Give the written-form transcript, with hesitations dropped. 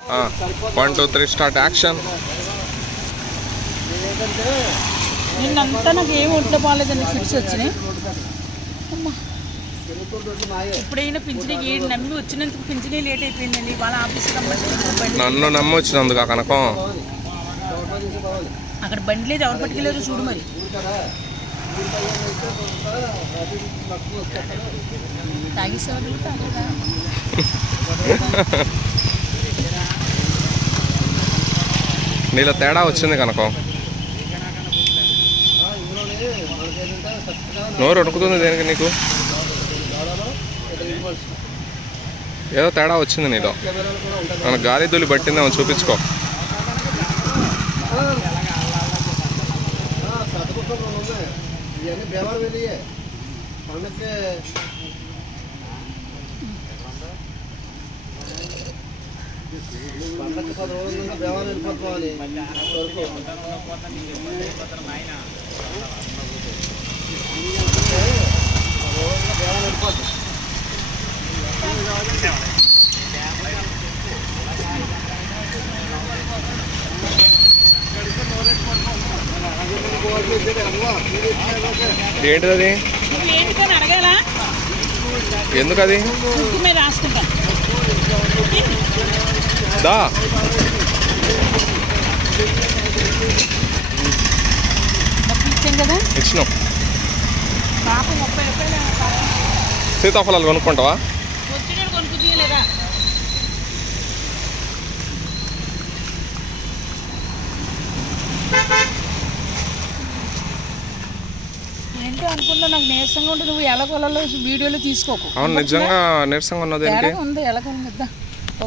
1 2 3 start action. నిన్నంతా నాకు ఏమి ఒంట్లో బాగాలేదండి, ఫిట్స్ వచ్చినాయి. ఎప్పుడైనా పింఛనీకి నమ్మి వచ్చినందుకు పింఛనీ లేట్ అయిపోయిందండి. వాళ్ళ ఆఫీస్కి రమ్మంటే నన్ను నమ్మి వచ్చినందుకు కనుక అక్కడ బండి లేదు, ఎవరు పట్టుకెళ్ళారు చూడు. మరి తాగేసేవాళ్ళు తాగేదా? నీలో తేడా వచ్చింది కనుక నోరు వణుకుతుంది దేనికి? నీకు ఏదో తేడా వచ్చింది నీలో. మన గాలి దులి పట్టిందేమో చూపించుకో. ఏంటిది? అడగాల ఎందుకది? రాసుకుంటాను దా. ఇచ్చాం కదా, ఇచ్చినాం. పాప 30 రూపాయలు. సీతాఫలాలు కొనుక్కుంటావా? వచ్చినాడు కొనుక్కుతీయలేదా? ఏంటో అనుకుంటా, నాకు నీరసంగా ఉంటుంది. నువ్వు ఎలకొలలో వీడియోలో తీసుకోకు. అవును, నిజంగా నీరసంగా ఉన్నది. ఉంది ఎలకొల మీద.